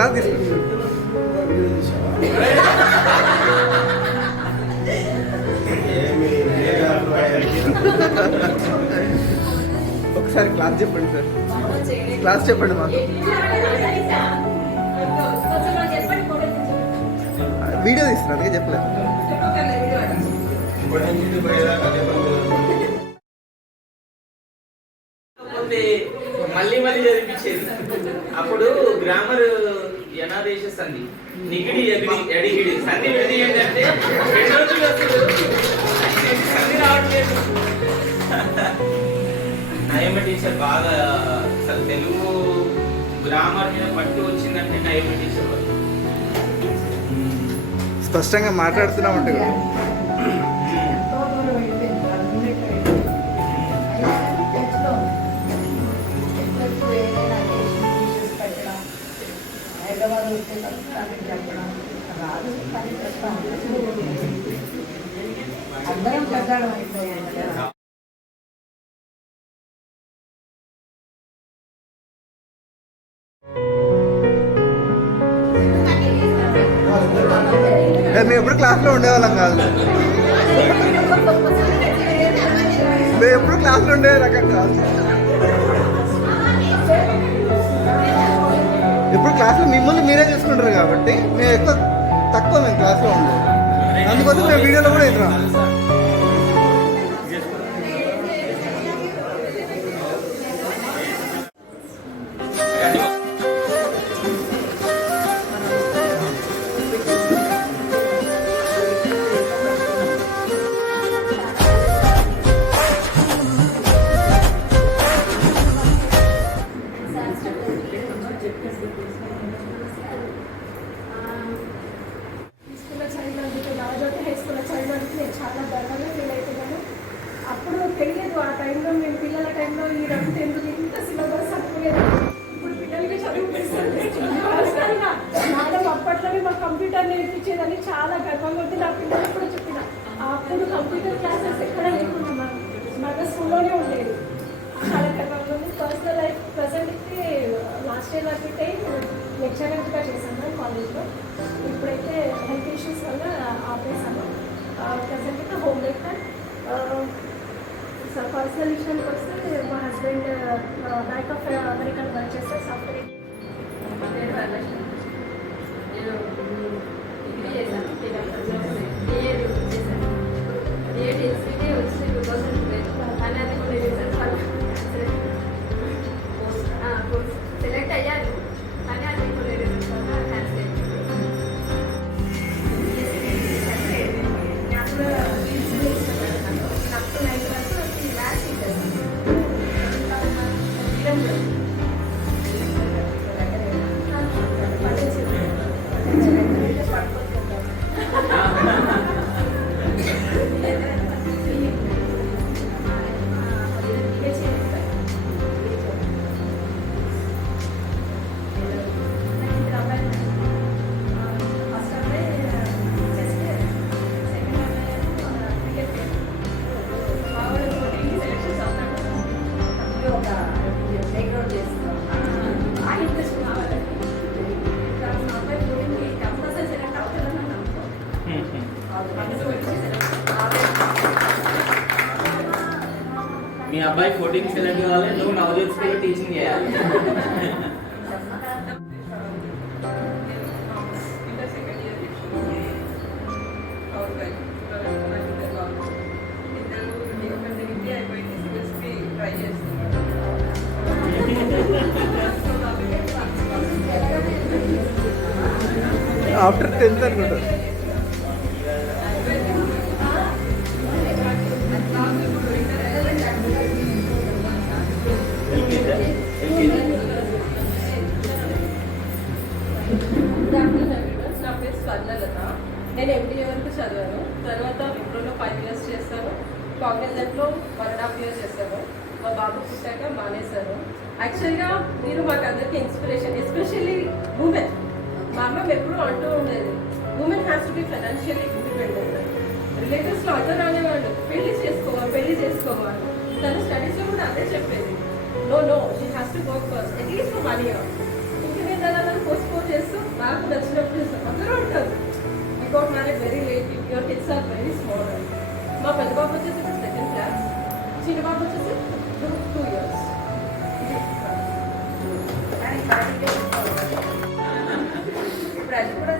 Class తీసుకుంటారు. ఒకసారి class చెప్పండి సార్, క్లాస్ చెప్పండి మాకు. వీడియో తీస్తున్నారు అందుకే చెప్పలేదు. మళ్ళీ మళ్ళీ చదివించేది. అప్పుడు గ్రామర్ ఎనాదేశ సంధి నిగిడి ఎడిగిడి సంధి విడి ఏంటంటే 2 రోజులు అసలు సంధి రావట్లేదు. నయమ టీచర్ బాగా అసలు తెలుగు గ్రామర్ మీద పట్టు వచ్చిందంటే నయమ టీచర్ స్పష్టంగా మాట్లాడుతున్నామంటే కూడా అందరం ప్రకారం అయిపోయింది. మేము ఎప్పుడు క్లాస్లో ఉండేవాళ్ళం కాదు, మేము ఎప్పుడు క్లాస్లో ఉండే రకం కాదు. ఎప్పుడు క్లాస్లో మిమ్మల్ని మీరే చూసుకుంటారు కాబట్టి మేము ఎక్కువ తక్కువ మేము క్లాస్లో ఉండేది. అందుకోసం మేము వీడియోలో కూడా ఎదురా. చాలా గర్వంగా ఫీల్ అవుతున్నాను. అప్పుడు తెలియదు, ఆ టైంలో మేము పిల్లల టైంలో ఈ 2 ఎందుకు ఇంత సిలబస్ అనుకునేది. ఇప్పుడు పిల్లలకి చదివిపిస్తుంది. మేడం అప్పట్లోనే మా కంప్యూటర్ నేర్పించేదని చాలా గర్వంగా ఉంది. నా పిల్లలకు కూడా చెప్పిన అప్పుడు కంప్యూటర్ క్లాసెస్ ఎక్కడ లేకుండా మన స్కూల్లోనే ఉండేది. చాలా గర్వంగా ఉంది. పర్సనల్ లైఫ్ ప్రజెంట్కి లాస్ట్ ఇయర్ వరకు లెక్చరర్గా చేశాను కాలేజ్లో. ఇప్పుడైతే హెల్త్ ఇష్యూస్ వల్ల ఆపేసాను. ప్రజెంట్గా హోమ్ మేకర్. పర్సనల్ విషయానికి వస్తే మా హస్బెండ్ బ్యాంక్ ఆఫ్ అమెరికాలో వర్క్ చేస్తారు, సాఫ్ట్వేర్. నేను డిగ్రీ చేశాను, డిఏడి చేశాను. డిఏడి ఎస్పీటీ వచ్చి 2012 కానీ అది కొన్ని రీజన్స్ వల్ల సెలెక్ట్ అయ్యాను, కానీ అది కొన్ని రీజన్స్ వల్ల క్యాన్సిల్ అయింది. మీ అబ్బాయి 14 సెలెక్ట్ కావాలి, నువ్వు నవోదయ స్కూల్లో టీచింగ్ చేయాలి. ఆఫ్టర్ 10th అనుకుంటా. నా పేరు స్వర్ణలత. నేను MBA వరకు చదివాను. తర్వాత విప్రోలో 5 years చేస్తాను. కాగ్నిజెంట్లో 1.5 years చేస్తాను. మా బాబు పుట్టాక మానేశాను. యాక్చువల్గా మీరు మాకు అందరికీ ఇన్స్పిరేషన్, ఎస్పెషల్లీ ఉమెన్. మా అమ్మ ఎప్పుడూ అంటూ ఉండేది, women has to be financially independent. రిలేటివ్స్లో అందరూ అనేవాళ్ళు పెళ్లి చేసుకోవాలి. తన స్టడీస్లో కూడా అదే చెప్పేది, no she has to work first at least for 1 year. ఇంకా నేను వెళ్ళాలని పోస్ట్పోన్ చేస్తూ నాకు నచ్చినప్పుడు చేస్తాను. అందరూ ఉంటారు. We got married very late. Your kids are very small. మా పెద్ద బాబు వచ్చేసి సెకండ్ క్లాస్, చిన్న బాబు వచ్చేసి 2 years. ఇప్పుడు అది కూడా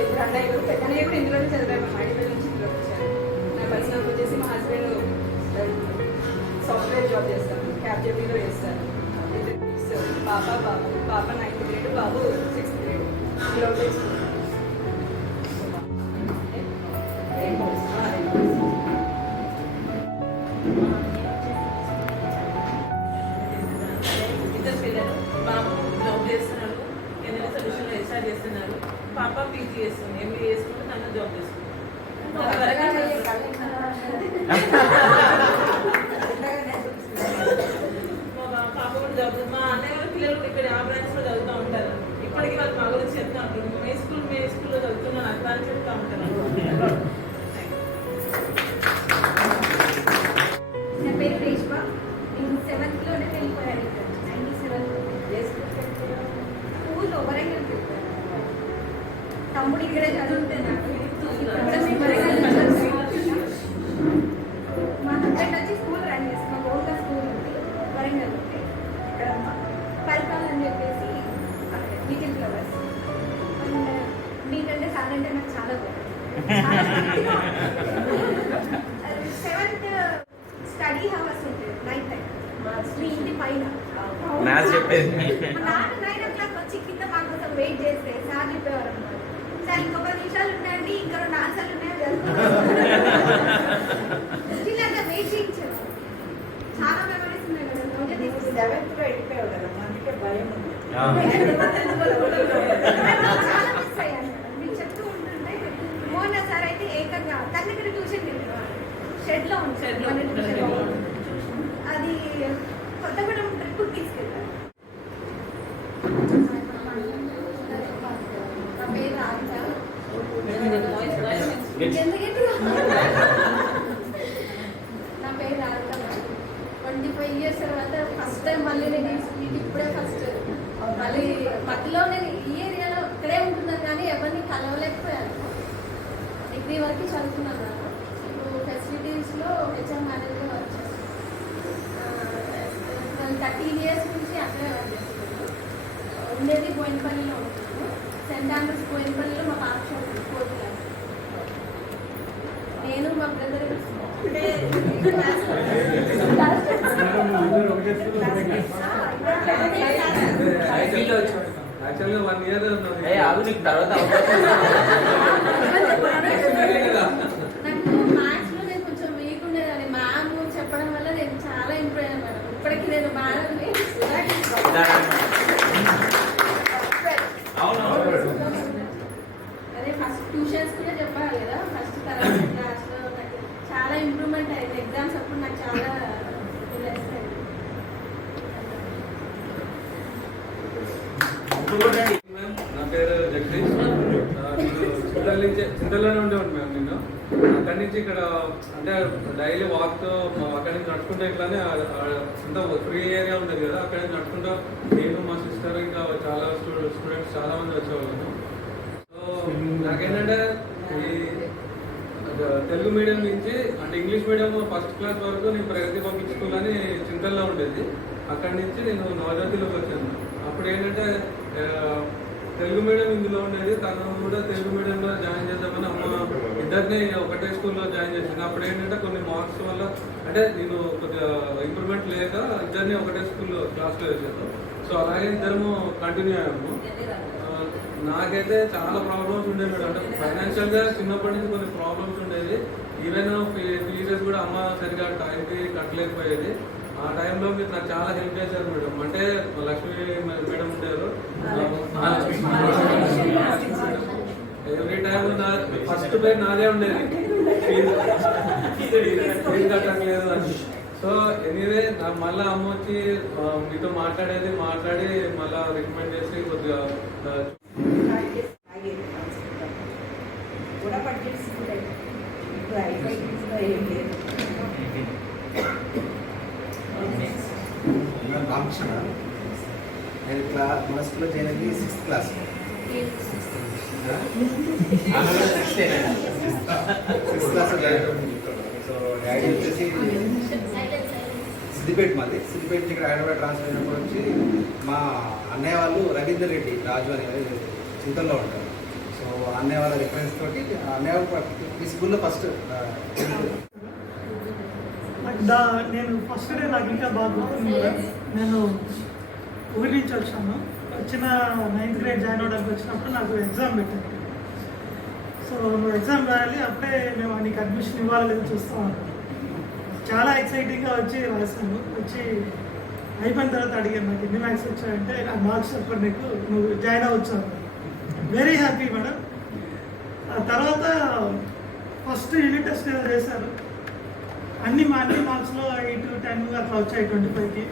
ఇప్పుడు అన్నయ్య పెద్దన్నయ్య కూడా ఇందులోనే చదివాను. మాడిపల్లి నుంచి ఇందులోకి వచ్చాను. నా పర్సనల్ వచ్చేసి మా హస్బెండ్ సాఫ్ట్వేర్ జాబ్ చేస్తాను, క్యాబ్ జర్నీలో చేస్తాను. పాప 9th grade, బాబు 6th grade. ఇందులోకి ఇద్దరు పిల్లలు. బాబు జాబ్ చేస్తున్నాడు, ఏదైనా సొల్యూషన్లో ఎస్ఆర్ చేస్తున్నారు. పాప పీజీ చేస్తుంది, ఎంబీఏ చేసుకుంటూ తను జాబ్ చేస్తుంది. పాప కూడా జాబ్ చేస్తుంది. మా అన్నయ్య వాళ్ళ పిల్లలు కూడా ఇక్కడ ఆ బ్రాంచ్లో చదువుతూ ఉంటారు. ఇప్పటికీ వాళ్ళు మా గురించి చెప్తూ ఉంటారు. మీ స్కూల్లో చదువుతున్నాను అట్లా అని చెప్తూ ఉంటారు. నా పేరు రేష్మ. నేను 7th వెళ్ళిపోయాను. 97 స్కూల్ వరంగల్ వెళ్ళిపోయాను. తమ్ముడు ఇక్కడ చదువుతున్నాడు. మా హస్బెండ్ వచ్చి స్కూల్ రన్ చేస్తాం. మా ఓన్గా స్కూల్ ఉంది వరంగల్ ఉంది. ఇక్కడ పల్కాల్ అని చెప్పేసి లిటిల్ ఫ్లవర్స్. అండ్ మీకంటే సార్ అంటే నాకు చాలా భయం. 7th స్టడీ హవర్స్ ఉంటుంది నైట్ టైం. మీ ఇంటి పైన మ్యాథ్స్ చెప్పేది. నాకు 9 o'clock వచ్చి కింద మా కోసం వెయిట్ చేస్తే సార్ చెప్పేవారు అన్నమాట. సార్ ఇంకొక 10 నిమిషాలు ఉన్నాయండి, ఇంకా 2 ఆన్సర్లు ఉన్నాయో ఇలాగా వెయిట్ చేయించేవారు. చాలా మెమరీస్ ఉన్నాయి కదా. 7th లో వెళ్ళిపోయావు కదా, అందుకే భయం ఉంది. చాలా మిస్ అయ్యాను. మీకు చెప్తూ ఉంటుంటే మోహన్ సార్ అయితే ఏకంగా తనకి ట్యూషన్ వెళ్ళేవారు. షెడ్లో ఉంటాడు. అది కొత్తగూడెం ట్రిప్కి తీసుకెళ్ళారు. నా పేరు రాధిక. నా పేరు రాధిక. 25 years తర్వాత ఫస్ట్ టైం మళ్ళీ నేను మీకు ఇప్పుడే ఫస్ట్. మళ్ళీ మధ్యలో నేను ఈ ఏరియాలో ఇక్కడే ఉంటున్నాను కానీ ఎవరిని కలవలేకపోయాను. డిగ్రీ వరకు చదువుతున్నాను. ఇప్పుడు ఫెసిలిటీస్లో హెచ్ఆర్ మేనేజర్గా వర్క్ చేస్తాను. 13 years నుంచి అక్కడే వర్క్ చేస్తున్నాను. ఉండేది బోయినపల్లిలో ఉంటున్నాను. సెయింట్ ఆండ్రూస్ బోయినపల్లిలో మా పాప షాప్ 4th class. నేను మా బ్రదర్ యాక్చువల్గా 1 year ఆగు, నీకు తర్వాత నాకు మ్యాథ్స్లో నేను కొంచెం వీక్ ఉండేదాన్ని. మ్యామ్ చెప్పడం వల్ల నేను చాలా ఇంప్రూవ్ అయ్యాను మేడం. ఇప్పటికి నేను మ్యాథ్ని అదే ఫస్ట్ ట్యూషన్స్ కూడా చెప్పాలి కదా. ఫస్ట్ తర్వాత క్లాస్లో నాకు చాలా ఇంప్రూవ్మెంట్ అయింది. ఎగ్జామ్స్ అప్పుడు నాకు చాలా రిలాక్స్ అయింది. నా పేరు జగదీష్. చింతల్లోనే ఉండేవాడు మ్యామ్. నేను అక్కడి నుంచి ఇక్కడ అంటే డైలీ వాక్తో అక్కడి నుంచి నడుచుకుంటే ఇట్లానే అంత ఫ్రీ ఏరియా ఉంటుంది కదా, అక్కడి నుంచి నడుచుకుంటూ నేను మా సిస్టర్ ఇంకా చాలా స్టూడెంట్స్ చాలా మంది వచ్చేవాళ్ళము. సో నాకేంటంటే ఈ తెలుగు మీడియం నుంచి అంటే ఇంగ్లీష్ మీడియం ఫస్ట్ క్లాస్ వరకు నేను ప్రగతి పబ్లిక్ స్కూల్ అని చింతల్లో ఉండేది. అక్కడి నుంచి నేను నవజ్యోతిలోకి వచ్చాను. అప్పుడు ఏంటంటే తెలుగు మీడియం ఇందులో ఉండేది. తను కూడా తెలుగు మీడియంలో జాయిన్ చేద్దామని అమ్మ ఇద్దరిని ఒకటే స్కూల్లో జాయిన్ చేసింది. అప్పుడు ఏంటంటే కొన్ని మార్క్స్ వల్ల అంటే నేను కొద్దిగా ఇంప్రూవ్మెంట్ లేక ఇద్దరిని ఒకటే స్కూల్లో క్లాస్లో వేసాను. సో అలాగే ఇద్దరము కంటిన్యూ అయ్యాము. నాకైతే చాలా ప్రాబ్లమ్స్ ఉండేవి మేడం. అంటే ఫైనాన్షియల్గా చిన్నప్పటి నుంచి కొన్ని ప్రాబ్లమ్స్ ఉండేది. ఈవెన్ ఫీజెస్ కూడా అమ్మ సరిగా టైంకి కట్టలేకపోయేది. ఆ టైంలో మీరు నాకు చాలా హెల్ప్ చేశారు మేడం. అంటే లక్ష్మీ మేడం ఉండేవారు. ఎవ్రీ టైం ఫస్ట్ పేరు నాదే ఉండేది, ఫీజు కట్టట్లేదు అని. సో ఎనీవే మళ్ళీ అమ్మ వచ్చి మీతో మాట్లాడి మళ్ళీ రికమెండ్ చేసి కొద్దిగా కూడా బడ్జెట్స్ ఇప్పుడు 5 ఏం లేదు. నేను రామకృష్ణ. నేను ఇట్లా మన స్కూల్లో జాయిన్ అయ్యి 6th క్లాస్. సో డాడీ వచ్చేసి సిద్దిపేట మాది. సిద్దిపేట నుంచి ఇక్కడ హైదరాబాద్ ట్రాన్స్ఫర్ అయినప్పుడు వచ్చి మా అన్నయ్య వాళ్ళు రవీందర్ రెడ్డి రాజు అని చింతల్లో ఉంటారు. సో అన్నయ్య వాళ్ళ రిఫరెన్స్ తోటి అన్నయ్య ఈ స్కూల్లో ఫస్ట్ నేను ఫస్ట్ డే నాకు ఇంకా బాగా గుర్తుంది కదా. నేను ఊరి నుంచి వచ్చాను. వచ్చిన 9th గ్రేడ్ జాయిన్ అవ్వడానికి వచ్చినప్పుడు నాకు ఎగ్జామ్ పెట్టాను. సో నువ్వు ఎగ్జామ్ రాయాలి, అప్పుడే మేము నీకు అడ్మిషన్ ఇవ్వాలి లేదు చూస్తూ ఉంటాను. చాలా ఎక్సైటింగ్గా వచ్చి రాశాను. వచ్చి అయిపోయిన తర్వాత అడిగాను నాకు ఎన్ని మ్యాథ్స్ వచ్చాయంటే ఆ మార్క్స్ చెప్పండి నీకు, నువ్వు జాయిన్ అవ్వచ్చు. Very happy madam. ఆ తర్వాత ఫస్ట్ యూనిట్ టెస్ట్ ఏదో చేశారు. అన్ని మార్క్స్లో 8, 10 అట్లా వచ్చాయి 25కి.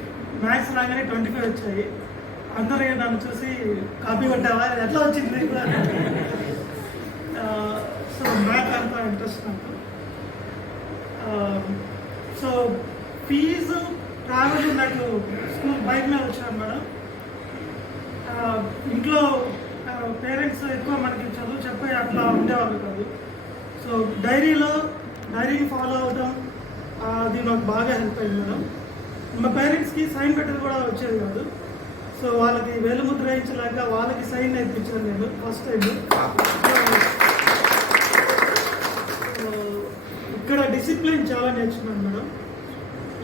మ్యాథ్స్ రాగానే 25 వచ్చాయి. అందరూ నన్ను చూసి కాపీ కొట్టావా, ఎట్లా వచ్చింది నీకు అని. సో మ్యాథ్ అంత ఇంట్రెస్ట్ నాకు. సో ఫీజు ట్రావెల్ నాకు స్కూల్ బైక్ మీద వచ్చాను మేడం. ఇంట్లో పేరెంట్స్ ఎక్కువ మనకి చదువు చెప్పే అట్లా ఉండేవాళ్ళు కాదు. సో డైరీని ఫాలో అవడం అది నాకు బాగా హెల్ప్ అయింది మేడం. మా పేరెంట్స్కి సైన్ పెట్టడం కూడా వచ్చేది కాదు. సో వాళ్ళకి వేలుముద్ర వేయించలేక వాళ్ళకి సైన్ నేర్పించాను నేను ఫస్ట్ టైం. ఇక్కడ డిసిప్లిన్ చాలా నేర్చుకున్నాను మేడం.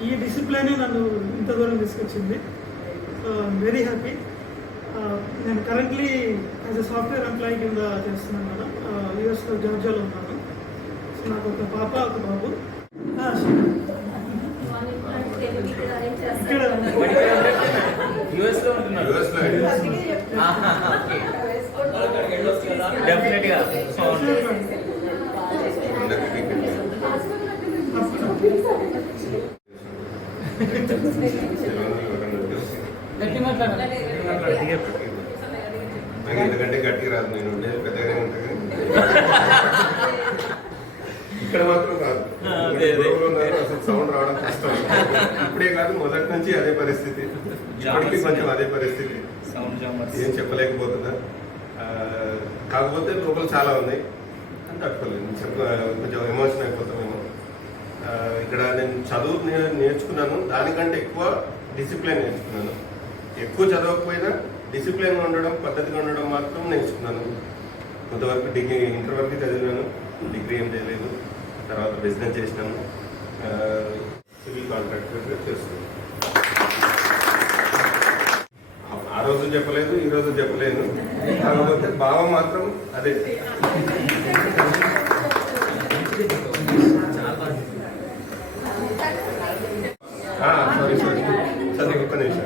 ఈ డిసిప్లినే నన్ను ఇంత దూరం తీసుకొచ్చింది. So I'm very happy. నేను currently as a software employee కింద చేస్తున్నాను మేడం. యూఎస్లో జార్జియాలో ఉన్నాను. సో నాకు ఒక పాప ఒక బాబు. ఇక్కడ యూఎస్లో ఉంటున్నారు. డెఫినెట్గా ఎందుకంటే గట్టిగా రాదు, నేను ఉండేది పెద్దగానే ఉంటుంది. ఇక్కడ మాత్రం కాదు, అసలు సౌండ్ రావడం కష్టం. ఇప్పుడే కాదు, మొదటి నుంచి అదే పరిస్థితి. ఇప్పటికీ కొంచెం అదే పరిస్థితి. ఏం చెప్పలేకపోతున్నా. కాకపోతే లోపల చాలా ఉన్నాయి అని తట్టుకోలేదు. కొంచెం ఎమోషన్ అయిపోతామేమో. ఇక్కడ నేను చదువు నేర్చుకున్నాను, దానికంటే ఎక్కువ డిసిప్లిన్ నేర్చుకున్నాను. ఎక్కువ చదవకపోయినా డిసిప్లిన్గా ఉండడం, పద్ధతిగా ఉండడం మాత్రం నేర్చుకున్నాను. కొంతవరకు డిగ్రీ, ఇంటర్ వరకు చదివినాను, డిగ్రీ ఏం చేయలేదు. తర్వాత బిజినెస్ చేసినాను, సివిల్ కాంట్రాక్టర్గా చేస్తున్నాను. ఆ రోజు చెప్పలేదు, ఈ రోజు చెప్పలేను. కాకపోతే భావం మాత్రం అదే. సారీ చదివి ఒక్క నిమిషం.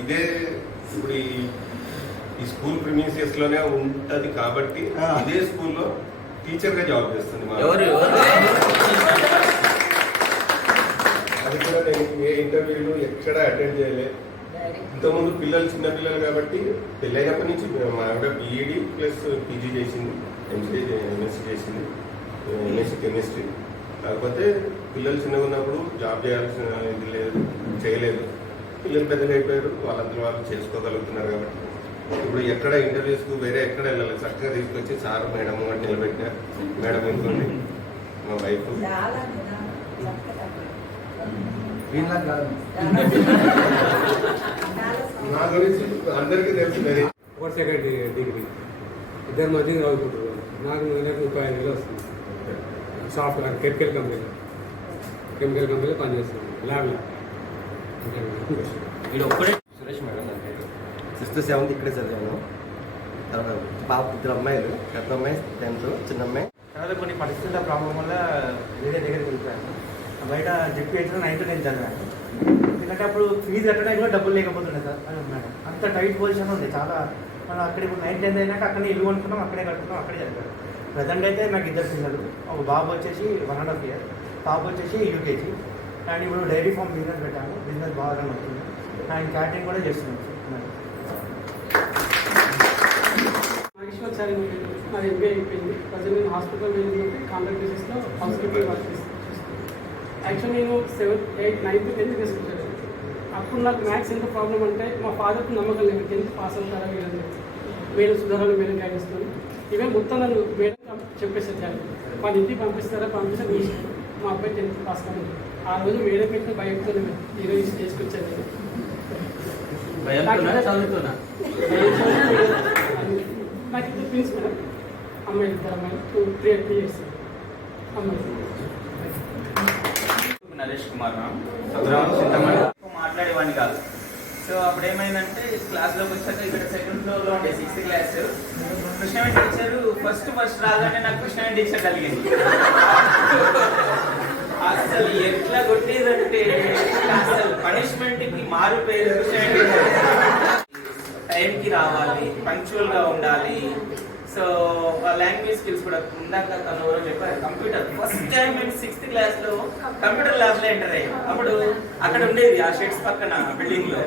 ఇదే ఇప్పుడు ఈ స్కూల్ ప్రిమిసియస్ లోనే ఉంటది కాబట్టి ఇదే స్కూల్లో టీచర్ గా జాబ్ చేస్తుంది. అది కూడా నేను ఏ ఇంటర్వ్యూలు ఎక్కడ అటెండ్ చేయలే. ఇంతకుముందు పిల్లలు చిన్న పిల్లలు కాబట్టి పెళ్ళైనప్పటి నుంచి మా ఆవిడ బీఈడి ప్లస్ పీజీ చేసింది, ఎంఎస్సీ చేసింది, ఎంఎస్సీ కెమిస్ట్రీ. కాకపోతే పిల్లలు చిన్నగా ఉన్నప్పుడు జాబ్ చేయాల్సిన ఇది లేదు, చేయలేదు. పిల్లలు పెద్దగా అయిపోయారు, వాళ్ళందరూ వాళ్ళు చేసుకోగలుగుతున్నారు కాబట్టి ఇప్పుడు ఎక్కడ ఇంటర్వ్యూస్కు వేరే ఎక్కడ వెళ్ళాలి, చక్కగా తీసుకొచ్చి సార్ మేడం అని నిలబెట్టిన. మేడం ఇంకోండి మా వైఫ్. నా గురించి అందరికీ తెలుసు. సెకండ్ డిగ్రీ ఇద్దరు మధ్య చదువుకుంటారు. నాకు 35,000 వస్తుంది. సాఫ్ట్వేర్ కెమికల్ కంపెనీలో పనిచేస్తాను, ల్యాబ్లో. సురేష్ మేడం నా పేరు. 6th, 7th ఇక్కడే చదివాను. తర్వాత పాప, 2 అమ్మాయిలు, పెద్ద అమ్మాయి 10th, చిన్న అమ్మాయి. తర్వాత కొన్ని పరిస్థితుల ప్రాబ్లం వల్ల వేరే దగ్గరికి వెళ్ళిపోయాను. బయట చెప్పి ఎగ్జామ్ 9th, 10th చదివాను. ఎందుకంటే అప్పుడు ఫీజు కట్టడానికి కూడా డబ్బులు లేకపోతుండే సార్ మేడం. అంత టైట్ పొజిషన్ ఉంది చాలా. మనం అక్కడ ఇప్పుడు 9th, 10th అయినాక అక్కడే ఇల్లు కొనుక్కున్నాం, అక్కడే కట్టుకున్నాం, అక్కడే చదివాను. ప్రజెంట్ అయితే నాకు 2 పిల్లలు. ఒక బాబు వచ్చేసి 1.5 years, పాప వచ్చేసి యూకేజీ. అండ్ ఇప్పుడు డైరీ ఫామ్ బిజినెస్ పెట్టాను, బిజినెస్ బాగా రన్ అవుతుంది. అండ్ క్యాటరింగ్ కూడా చేస్తున్నాను. నాగేశ్వర్ సార్, నా నాది ఎంబీఏ అయిపోయింది. ప్రజెంట్ నేను హాస్పిటల్ వెళ్ళి కాంట్రాక్ట్ బేసిస్లో హాస్పిటల్ వర్క్ చేస్తాను. యాక్చువల్లీ నేను 7th, 8th, 9th, 10th తీసుకుంటాను. అప్పుడు నాకు మ్యాథ్స్ ఎంత ప్రాబ్లం అంటే మా ఫాదర్కి నమ్మకం లేదు 10th పాస్ అవుతారా వీళ్ళని మేడం సుధారాలు మేడం గైడిస్తాను. ఇవే మొత్తం నన్ను మేడం చెప్పేసారు వాళ్ళ ఇంటికి పంపిస్తే మా అబ్బాయి 10th పాస్ కానీ ఆ రోజు మేడం పెట్టిన భయంతో ఈరోజు స్టేజ్కి వచ్చాను. నాకు ఇద్దరు ట్విన్స్ మేడం, అమ్మాయి 2 అమ్మాయిలు 3 years అమ్మాయి. నరేష్ కుమార్ చింతమణి మాట్లాడేవాడిని కాదు. సో అప్పుడు ఏమైందంటే క్లాస్లోకి వచ్చాక ఇక్కడ 2nd floorలో ఉండే 6th class Krishnaveni teacher first రాగానే నాకు కృష్ణవేణి టీచర్ కలిగింది. అసలు ఎట్లా కొట్టేదంటే అసలు పనిష్మెంట్కి మారు పేరు కృష్ణవేణి టీచర్. టైంకి రావాలి, పంక్చువల్గా ఉండాలి. సో లాంగ్వేజ్ స్కిల్స్ కూడా ఇందాక తను ఎవరో చెప్పారు కంప్యూటర్. ఫస్ట్ టైం మేము 6th classలో కంప్యూటర్ ల్యాబ్లో ఎంటర్ అయ్యాం. అప్పుడు అక్కడ ఉండేది ఆ షెడ్స్ పక్కన బిల్డింగ్లో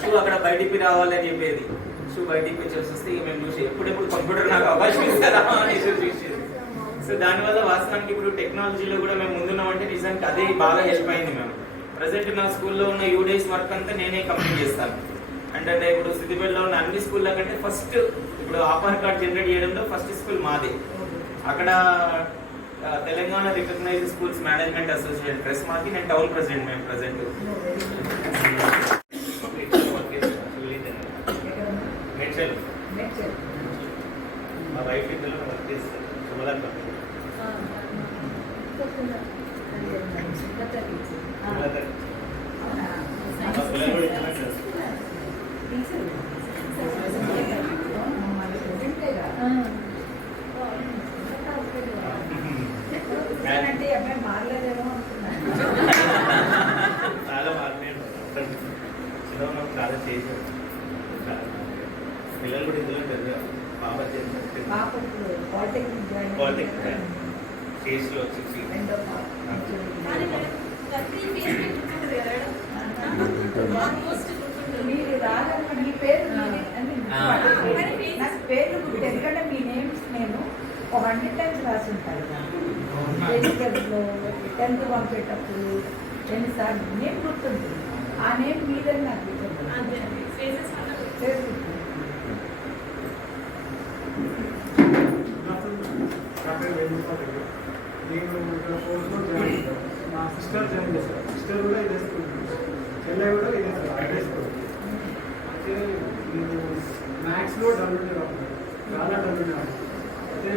షూ అక్కడ బయటికి రావాలి అని చెప్పేది. షూ బయటికి వచ్చేసి వస్తే మేము చూసి ఎప్పుడెప్పుడు కంప్యూటర్ నాకు అవకాశం ఇస్తారా అని చూసేది. సో దానివల్ల వాస్తవానికి ఇప్పుడు టెక్నాలజీలో కూడా మేము ముందున్నామంటే నిజానికి అదే బాగా హెల్ప్ అయింది. మేము ప్రజెంట్ నా స్కూల్లో ఉన్న UDAS వర్క్ అంతా నేనే కంప్లీట్ చేస్తాను. అంటే ఇప్పుడు సిద్దిపేటలో ఉన్న అన్ని స్కూళ్ళ కంటే ఫస్ట్ ఇప్పుడు ఆధార్ కార్డ్ జనరేట్ చేయడంలో ఫస్ట్ స్కూల్ మాదే. అక్కడ Telangana recognised schools management association press మాకి నేను టౌన్ ప్రెసిడెంట్. మేము ప్రజెంట్ మా వైఫ్ ఇద్దరు వర్క్ చేస్తారు. అంటే అబ్బాయి మారలేదేమో అనుకున్నాను. చాలా మారిపోయాడు. చాలా చేశారు. పిల్లలు కూడా ఇందులో చదివారు. పాప పాలిటెక్నిక్ చేసిలో వచ్చేసి మీరు రాగల మీ పేరు నాకు పేర్లు గుర్తు. ఎందుకంటే మీ నేమ్స్ నేను 100 times రాసి ఉంటాను. వెజిటబుల్లో 10th పంపేటప్పుడు ఎన్నిసార్లు నేమ్ గుర్తుంటుంది. ఆ నేమ్ మీదని నాకు గుర్తుంది. నేను ఇక్కడ 4th లో జాయిన్ అయ్యాను. మా సిస్టర్ జాయిన్ చేశారు. సిస్టర్ కూడా ఇదే స్కూల్, చెల్లె కూడా ఇదే స్కూల్. అయితే నేను మ్యాథ్స్లో డల్ ఉండేవాడు, చాలా డల్ ఉండేవాడు. అయితే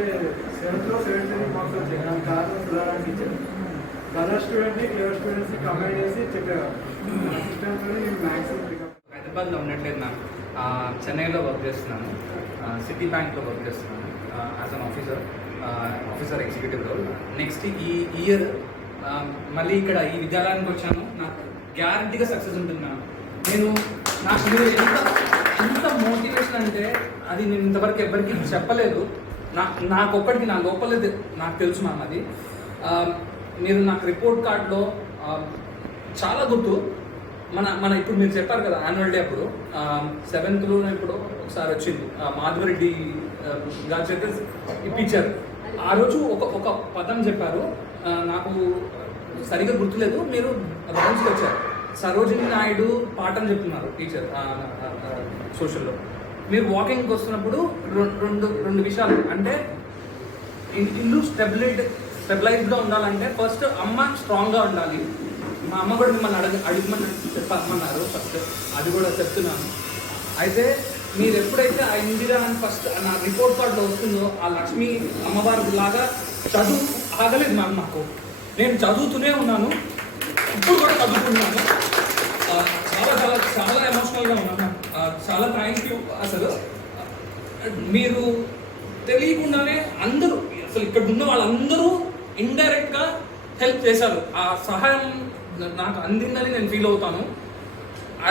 7th లో 73 మార్క్స్ వచ్చాయి. నాకు కారణం సుధారాన్ని టీచర్ కలర్ స్టూడెంట్ని క్లియర్ స్టూడెంట్స్ని కంబైన్ చేసి చెప్పేవాడు. అసిస్టెంట్స్లో నేను మ్యాథ్స్ హైదరాబాద్లో ఉండట్లేదు మ్యామ్. చెన్నైలో వర్క్ చేస్తున్నాను. సిటీ బ్యాంక్లో వర్క్ చేస్తున్నాను as an officer executive role. Next ఈ ఇయర్ మళ్ళీ ఇక్కడ ఈ విద్యాలయానికి వచ్చాను. నాకు గ్యారంటీగా సక్సెస్ ఉంటుంది మ్యామ్. నాకు ఎంత మోటివేషన్ అంటే అది నేను ఇంతవరకు ఎవరికి చెప్పలేదు. నాకొక్కడికి నా లోపల నాకు తెలుసు మ్యామ్. అది మీరు నాకు రిపోర్ట్ కార్డులో చాలా గుర్తు. మన ఇప్పుడు మీరు చెప్పారు కదా యాన్యువల్ డే అప్పుడు 7th ఇప్పుడు ఒకసారి వచ్చింది మాధవరెడ్డి గారు చెప్పి ఇప్పించారు. ఆ రోజు ఒక పదం చెప్పారు, నాకు సరిగ్గా గుర్తులేదు. మీరు రౌండ్స్కి వచ్చారు. సరోజిని నాయుడు పాఠం చెప్తున్నారు టీచర్ సోషల్లో. మీరు వాకింగ్కి వస్తున్నప్పుడు రెండు విషయాలు అంటే ఇల్లు స్టెబిలైజ్డ్గా ఉండాలంటే ఫస్ట్ అమ్మ స్ట్రాంగ్గా ఉండాలి. మా అమ్మ కూడా మిమ్మల్ని అడగమని చెప్పమన్నారు ఫస్ట్, అది కూడా చెప్తున్నాను. అయితే మీరు ఎప్పుడైతే ఆ ఇందిరా అని ఫస్ట్ నా రిపోర్ట్ కార్డులో వస్తుందో ఆ లక్ష్మీ అమ్మవారి లాగా చదువు ఆగలేదు మ్యామ్. నాకు నేను చదువుతూనే ఉన్నాను, ఇప్పుడు కూడా చదువుతున్నాను. చాలా చాలా చాలా ఎమోషనల్గా ఉన్నాను. చాలా థ్యాంక్ యూ. అసలు మీరు తెలియకుండానే అందరూ అసలు ఇక్కడ ఉన్న వాళ్ళందరూ ఇండైరెక్ట్గా హెల్ప్ చేశారు. ఆ సహాయం నాకు అందిందని నేను ఫీల్ అవుతాను.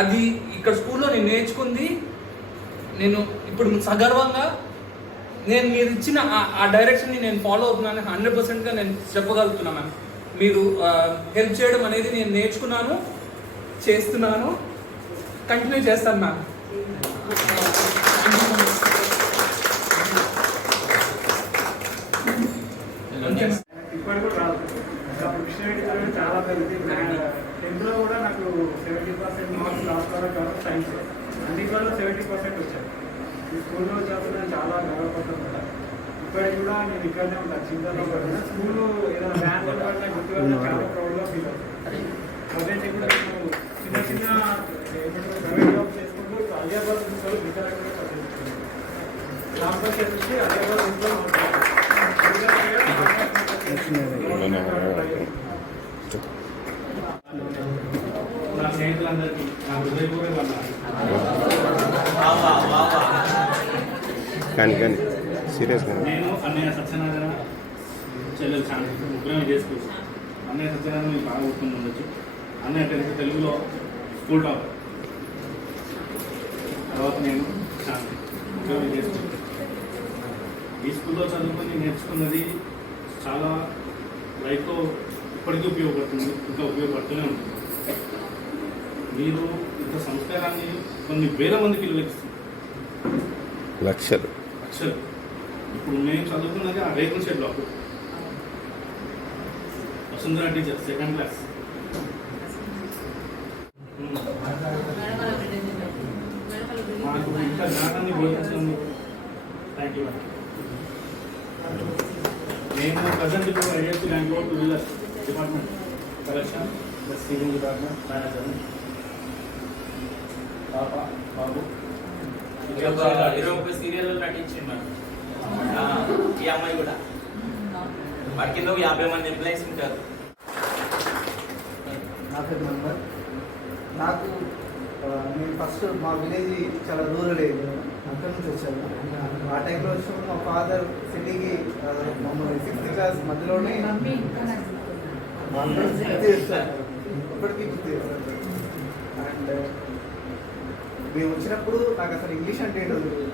అది ఇక్కడ స్కూల్లో నేను నేర్చుకుంది. నేను ఇప్పుడు సగర్వంగా నేను మీరు ఇచ్చిన ఆ డైరెక్షన్ని నేను ఫాలో అవుతున్నాను. 100%గా నేను చెప్పగలుగుతున్నాను మ్యామ్. మీరు హెల్ప్ చేయడం అనేది నేను నేర్చుకున్నాను, చేస్తున్నాను, కంటిన్యూ చేస్తాను మ్యామ్. ఇప్పటికి కూడా రాదు. అప్పుడు కృష్ణ చాలా పెరుగుతుంది. 10th కూడా నాకు 70% మార్క్స్ లాస్ట్ వరకు సైన్స్ అన్నింటిలో 70% వచ్చాయి. ఈ స్కూల్లో చదువుతున్నాను, చాలా గర్వపడుతుంటా. ఇప్పటికి కూడా నేను ఇక్కడనే ఉంటాను, చింతలో పడినా స్కూల్ ఏదైనా వ్యాన్ పడినా గుర్తుగా చాలా ప్రౌడ్గా ఫీల్ అవుతాను. అదే కూడా నేను చిన్న చిన్న ప్రైవేట్ జాబ్ చేసుకుంటూ అలియాబాద్ ప్రిన్సిపల్ విద్యార్థులు పట్టించుకున్నాను. క్యాంపస్ చేసి అలియాబాద్ ప్రిన్సిపల్ నా స్నేహితులందరికీ నా హృదయపూర్వక కానీ సీరియస్గా నేను అన్నయ్య సత్యనారాయణ చెల్లెలు చాలా ముగ్గురం చేసుకోవచ్చు. అన్నయ్య సత్యనారాయణ మీకు బాగా గుర్తుండి ఉండొచ్చు. అన్నయ్య తెలుగులో స్కూల్ టాపర్, తర్వాత నేను శాంతి ముగ్గురం చేసుకోవచ్చు. ఈ స్కూల్లో చదువుకొని నేర్చుకున్నది చాలా లైఫ్లో ఇప్పటికీ ఉపయోగపడుతుంది, ఇంకా ఉపయోగపడుతూనే ఉంటుంది. మీరు ఇంత సంస్కారాన్ని కొన్ని వేల మందికి విలువరిస్తుంది, లక్షలు. ఇప్పుడు మేము చదువుకున్నది ఆ రేకుల shed block, Vasundhara teacher 2nd class. మాకు ఇంత జ్ఞానాన్ని బోధించినందుకు థ్యాంక్ యూ. నేను ప్రజెంట్ ఇప్పుడు ఐడిఎఫ్సి బ్యాంక్లో 2 wheelers department collection plus sealing department manager. పాప బాబు 21 సీరియల్ నటించింది ఈ అమ్మాయి కూడా. వాటి కింద 50 మంది ఎంప్లాయీస్ ఉంటారు. నా పేరు నంబర్. నాకు నేను ఫస్ట్ మా విలేజ్ చాలా రూరల్ ఏరియా, అక్కడి నుంచి వచ్చాను. ఆ టైంలో వచ్చినప్పుడు మా ఫాదర్ సిటీకి మమ్మల్ని 6th క్లాస్ మధ్యలోనే ఇప్పటికీ గుర్తు చేస్తారు. అండ్ మేము వచ్చినప్పుడు నాకు అసలు ఇంగ్లీష్ అంటే ఏంటో తెలియదు.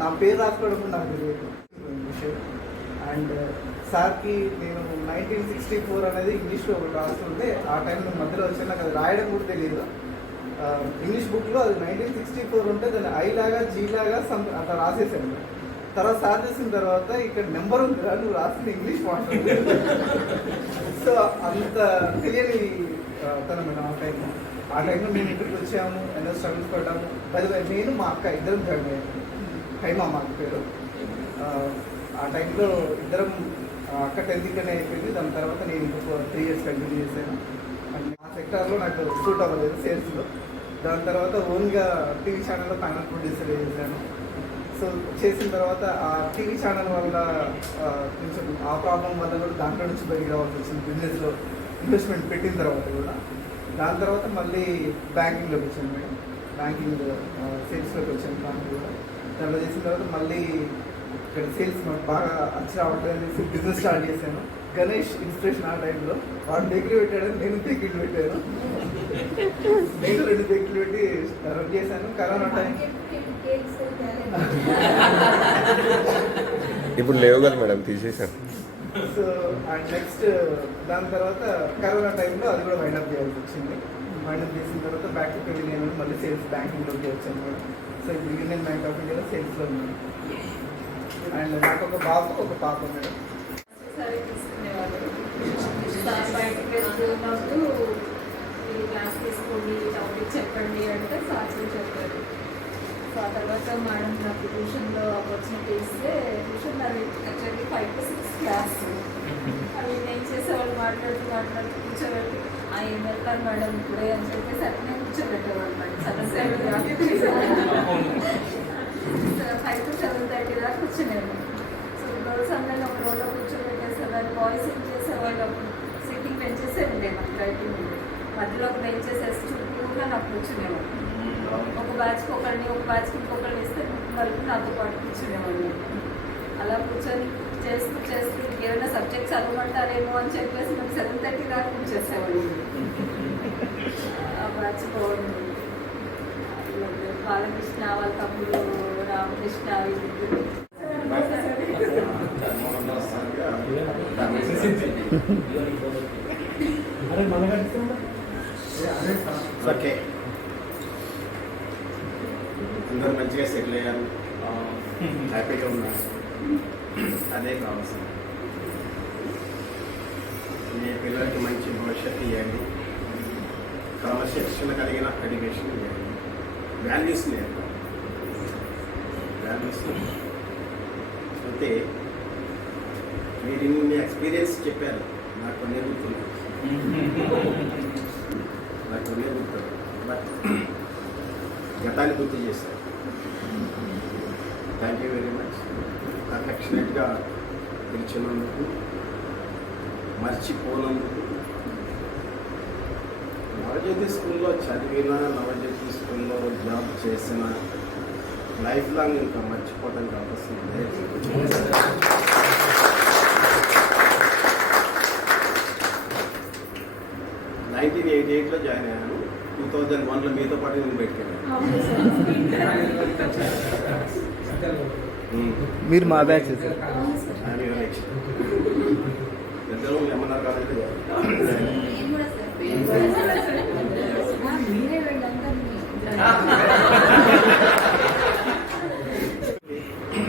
నా పేరు రాసుకోవడం కూడా నాకు తెలియదు ఇంగ్లీష్. అండ్ సార్కి నేను 1964 అనేది ఇంగ్లీష్లో ఒకటి రాస్తుంటే ఆ టైంలో మధ్యలో వచ్చి నాకు అది రాయడం కూడా తెలియదు. ఇంగ్లీష్ బుక్లో అది 1964 ఉంటే దాన్ని ఐ లాగా జీ లాగా అట్లా రాసేసాను. తర్వాత సార్ చేసిన తర్వాత ఇక్కడ నెంబర్ ఉంది కదా, నువ్వు రాసిన ఇంగ్లీష్ మాట్లాడు. సో అంత తెలియని తను మేడం ఆ టైంలో మేము ఇక్కడికి వచ్చాము, ఎన్నో స్ట్రగుల్స్ పడ్డాము. అది నేను మా అక్క ఇద్దరం జాయిన్ అయ్యాము. హైమా మా అక్క పేరు. ఆ టైంలో ఇద్దరం అక్క 10th ఇక్కడనే అయిపోయింది. దాని తర్వాత నేను ఇంకొక 3 years కంటిన్యూ చేశాను. అండ్ ఆ సెక్టార్లో నాకు సూట్ అవ్వలేదు సేల్స్లో. దాని తర్వాత ఓన్గా టీవీ ఛానల్లో ప్యానల్ ప్రొడ్యూసర్ చేశాను. సో చేసిన తర్వాత ఆ టీవీ ఛానల్ వల్ల కొంచెం ఆ ప్రాబ్లం వల్ల కూడా దాంట్లో నుంచి బయటికి రావాల్సి వచ్చింది. బిజినెస్లో ఇన్వెస్ట్మెంట్ పెట్టిన తర్వాత కూడా. దాని తర్వాత మళ్ళీ బ్యాంకింగ్లోకి వచ్చాను మేడం. బ్యాంకింగ్ సేల్స్లోకి వచ్చాను. బ్యాంక్ కూడా దాంట్లో చేసిన తర్వాత మళ్ళీ ఇక్కడ సేల్స్ మాకు బాగా వచ్చి రావట్లేదు అనేసి బిజినెస్ స్టార్ట్ చేశాను. గణేష్ ఇన్స్పిరేషన్ ఆ టైంలో వాడు బేకరీ పెట్టాడని నేను బేకరీలు పెట్టాను. నేను 2 బేకరీలు పెట్టి రన్ చేశాను. కరోనా టైం ఇప్పుడు లేవు కదా మేడం, తీసేసాను. సో అండ్ నెక్స్ట్ దాని తర్వాత కరోనా టైంలో అది కూడా వైండప్ చేయాల్సి వచ్చింది. వైండప్ చేసిన తర్వాత బ్యాక్ టు పెవిలియన్ మళ్ళీ సేల్స్ బ్యాంకింగ్లోకి వచ్చాను మేడం. సో ఇప్పుడు యూనియన్ బ్యాంక్ ఆఫ్ ఇండియాలో సేల్స్లో ఉన్నాను. అండ్ నాకు ఒక బాబు ఒక పాప మేడం. సరే తీసుకునేవాళ్ళు. సార్ బయటకు వెళ్తున్నప్పుడు ఈ క్లాస్ తీసుకోండి, టాపిక్ చెప్పండి అంటే సార్ చెప్పారు. సో ఆ తర్వాత మేడం నాకు ట్యూషన్లో ఆపర్చునిటీ ఇస్తే ట్యూషన్ అది యాక్చువల్లీ 5 to 6 క్లాస్. అవి నేను చేసేవాళ్ళు మాట్లాడుతూ కూర్చోబెట్టి ఏం వెళ్తాను మేడం ఇప్పుడే అని చెప్పేసి అట్లనే కూర్చోబెట్టేవాళ్ళు మేడం. 5 to 7:30 దాకా కూర్చునేవాళ్ళు. సో గర్ల్స్ అందరినీ ఒక రోజు కూర్చోబెట్టేసేవాళ్ళు. బాయ్స్ ఏం చేసేవాళ్ళు, అప్పుడు సిట్టింగ్ బెంచెసే ఉండేవి మాకు రైటింగ్. మధ్యలో ఒక బెంచెస్ వేసి చుట్టూగా నాకు కూర్చునేవాళ్ళు. ఒక బ్యాచ్కి ఒకరిని, ఒక బ్యాచ్కి ఇంకొకరిని ఇస్తే వరకు నాతో పాటు కూర్చునేవాళ్ళు. అలా కూర్చొని చేస్తూ ఏమైనా సబ్జెక్ట్ చదవమంటారేమో అని చెప్పేసి నాకు 7:30 దాకా కూర్చేసేవాళ్ళు. ఆ బ్యాచ్ బాగుంది. బాలకృష్ణ వాళ్ళ తమ్ముడు రామకృష్ణ వీళ్ళు. ఓకే, అందరూ మంచిగా సెటిల్ అయ్యారు, హ్యాపీగా ఉన్నారు, అదే కావాల్సింది. ఇవ్వండి, క్రమశిక్షణ కలిగిన ఎడ్యుకేషన్ ఇవ్వండి, వాల్యూస్ నేర్పండి. వాల్యూస్ అయితే మీరు ఇన్ని ఎక్స్పీరియన్స్ చెప్పారు, నాకు కొన్ని గుర్తున్నాయి, బట్ గతాన్ని గుర్తు చేశారు. Thank you very much. అఫెక్షనేట్గా పిలిచినందుకు, మర్చిపోనందుకు. నవజ్యోతి స్కూల్లో చదివిన, నవజ్యోతి స్కూల్లో జాబ్ చేసిన లైఫ్ లాంగ్ ఇంకా మర్చిపోవడానికి అవకాశం లేదు. 1988లో జాయిన్ అయ్యాను. 2001లో మీతో పాటు నేను బయటకెళ్ళాను. మీరు మా బ్యాచ్ సార్. ఇద్దరు ఎంఎన్ఆర్ కాలేజీలో మీరే వెళ్ళందరినీ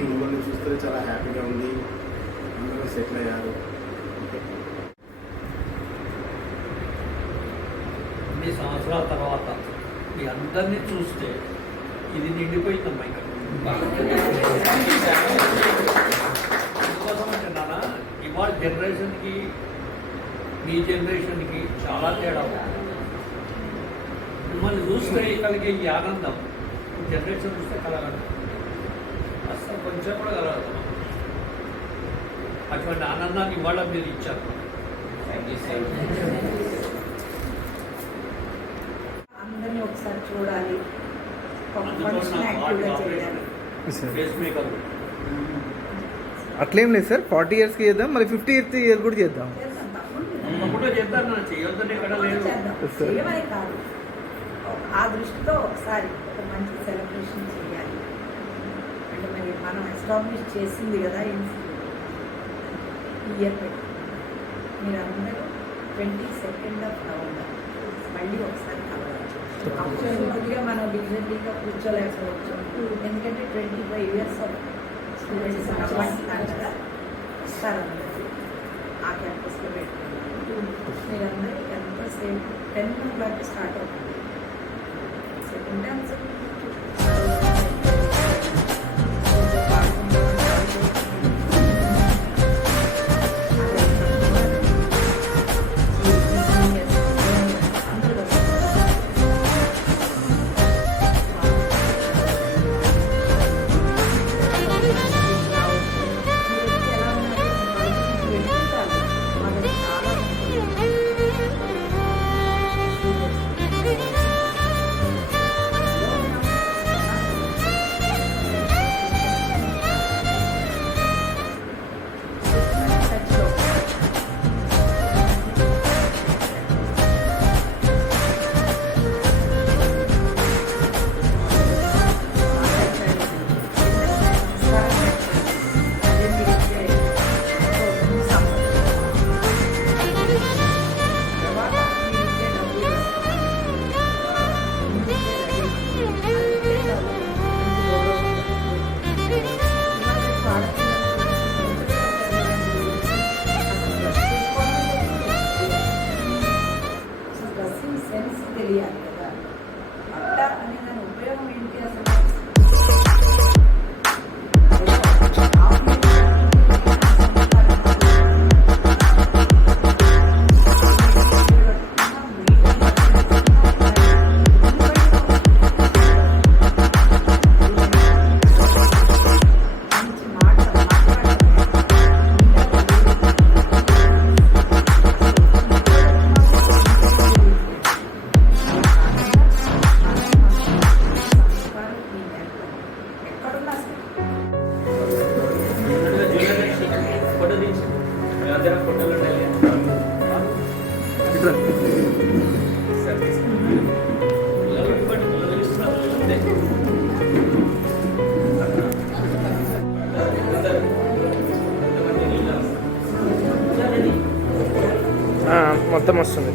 మిమ్మల్ని చూస్తే చాలా హ్యాపీగా ఉంది. అందరూ సెటిల్ అయ్యారు. ఇన్ని సంవత్సరాల తర్వాత మీ అందరినీ చూస్తే ఇది నిండిపోయిందమ్మా. ఇంకా ఎందుకోసమంటే నాన్న, ఇవాళ జనరేషన్కి మీ జనరేషన్కి చాలా తేడా ఉంది. మిమ్మల్ని చూస్తే కలిగే ఈ ఆనందం జనరేషన్ చూస్తే కలగదు, అసలు కొంచెం కూడా కలగదు. అటువంటి ఆనందాన్ని ఇవాళ మీరు ఇచ్చారు. అందరినీ ఒకసారి చూడాలి, ఒక ఫంక్షన్ యాక్టివ్గా చేయాలి. అట్లేం లేదు సార్, 40 yearsకి చేద్దాం, మరి 50th year కూడా చేద్దాం. తప్పకుండా చేద్దాం, చేయొద్దని ఎక్కడ లేదు. చేయమని కాదు, ఆ దృష్టితో ఒకసారి ఒక మంచి సెలబ్రేషన్ చేయాలి. అంటే మరి మనం ఎస్టాబ్లిష్ చేసింది కదా ఇయర్ పెట్టి, మీరందరూ 22nd of November మళ్ళీ ఒకసారి కలవాలి. అప్పుడు కొద్దిగా మనం డిగ్రీగా కూర్చోలేకపోవచ్చు, ఎందుకంటే 25 years ఆఫ్ స్టూడెంట్స్ అంటారు కదా, వస్తారన్నది ఆ క్యాంపస్లో పెట్టుకున్నాం. మీరందరూ ఎంతసేపు 10 o'clock స్టార్ట్ అవుతుంది. సెకండ్ డాన్స్ సెన్స్ తెలియాలి కదా. అట్ట అనే దాని ఉపయోగం ఏంటి అసలు? మొత్తం వస్తుంది.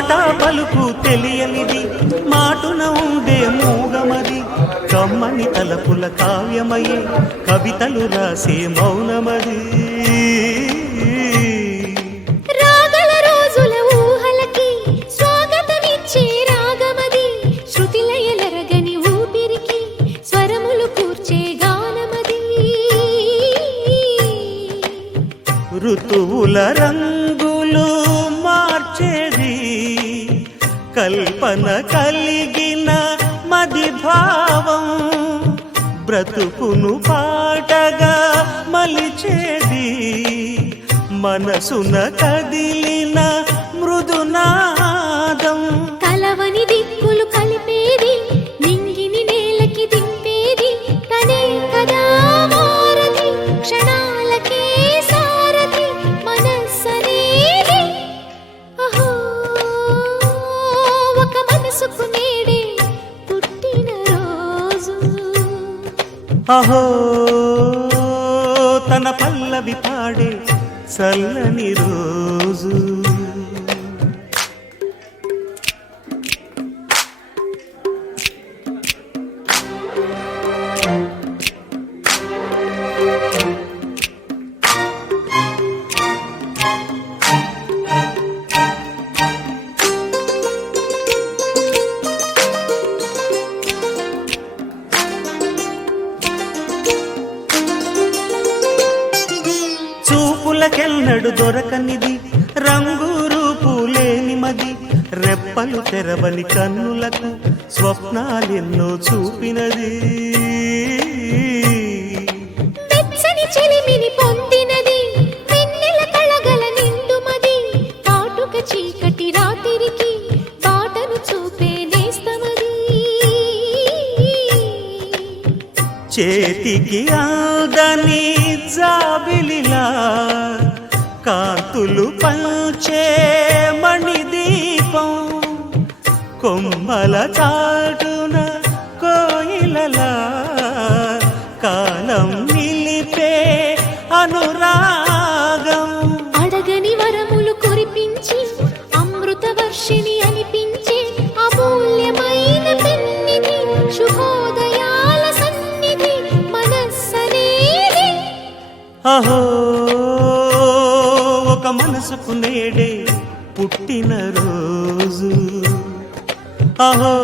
మాట పలుకు తెలియనిది మాటున ఉండే మూగమది కమ్మని తలపుల కావ్యమయే కవితలు రాసే మౌనమది రాగల రోజుల ఊహలకి స్వాగతమిచ్చే రాగమది శృతిలయలరగని ఊపిరికి స్వరములు కూర్చే గానమది ఋతువుల రంగులు మార్చేది కల్పన కలిగిన మది భావం బ్రతుకును పాటగా మలిచేది మనసున కదిలిన మృదునాదం కలవని దిక్కులు కలిపేది నింగిని నేలకి దింపేది తనే కదా మారది క్షణాలకే సారథి మనస్సనేది అహో ఒక మనసుకు నేడే పుట్టిన రోజు అహో తన పల్లవి పాడే చల్లని రోజు చూపులకెన్నడు దొరకనిది రంగు రూపు లేని మది రెప్పలు తెరవని కన్నులకు స్వప్నాలెన్నో చూపినది వెచ్చని చెలిమిని పొందినది వెన్నెల కళగల నిండుమది కాటుక చీకటి రాత్రికి బాటను చూపే నేస్తమది చేతికి ఆదని జాబిలిలా కాంతులు పంచే మణిదీపం కొమ్మల చాటున కోయిలలా కాలం నిలిపే అనురాగం అడగని వరములు కురిపించి అమృత వర్షిణి అనిపించే అమూల్యమైన పెన్నిధి శుభోదయాల సన్నిధి మనస్సనేది అహో ఒక మనసుకు నేడే పుట్టిన రోజు అహో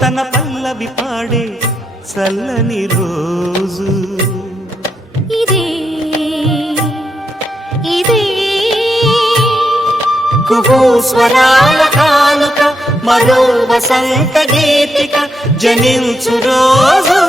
తన పల్లవి పాడే చల్లని రోజు ఇదే ఇదే కుహు స్వరాల కానుక మరో వసంత గీతిక జనించు రోజు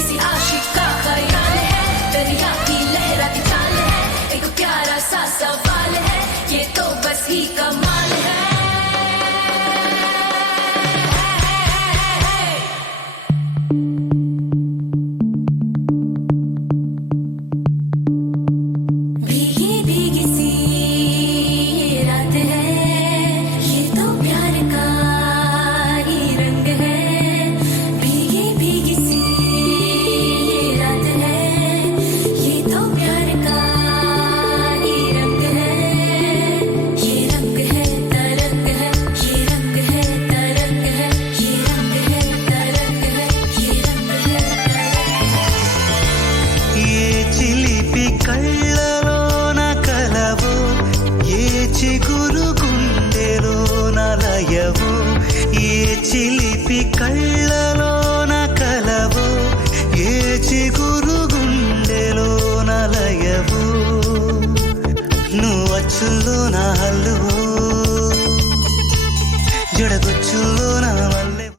किसी आशिक का ख्याल है, दरिया की लहराती चाल है, एक प्यारा सा सवाल है, ये तो बस ही कमाल है। भीगी भीगी सी ये रात है, ये तो प्यार का ही रंग है। भीगी भीगी सी ये रात है, ये तो प्यार का ही रंग है। ये रंग है तरंग है, ये रंग है तरंग है, ये रंग है तरंग है, ये रंग है ఏ చిలిపి కళ్ళలోన కలవో, ఏ చిగురు గుండెలోన లయవో, ఏ చిలిపి కళ్ళలోన కలవో, ఏ చిగురు గుండెలోన లయవో, నువ్వు అచ్చుల్లో నా హల్లువో, జడగొచ్చులో నా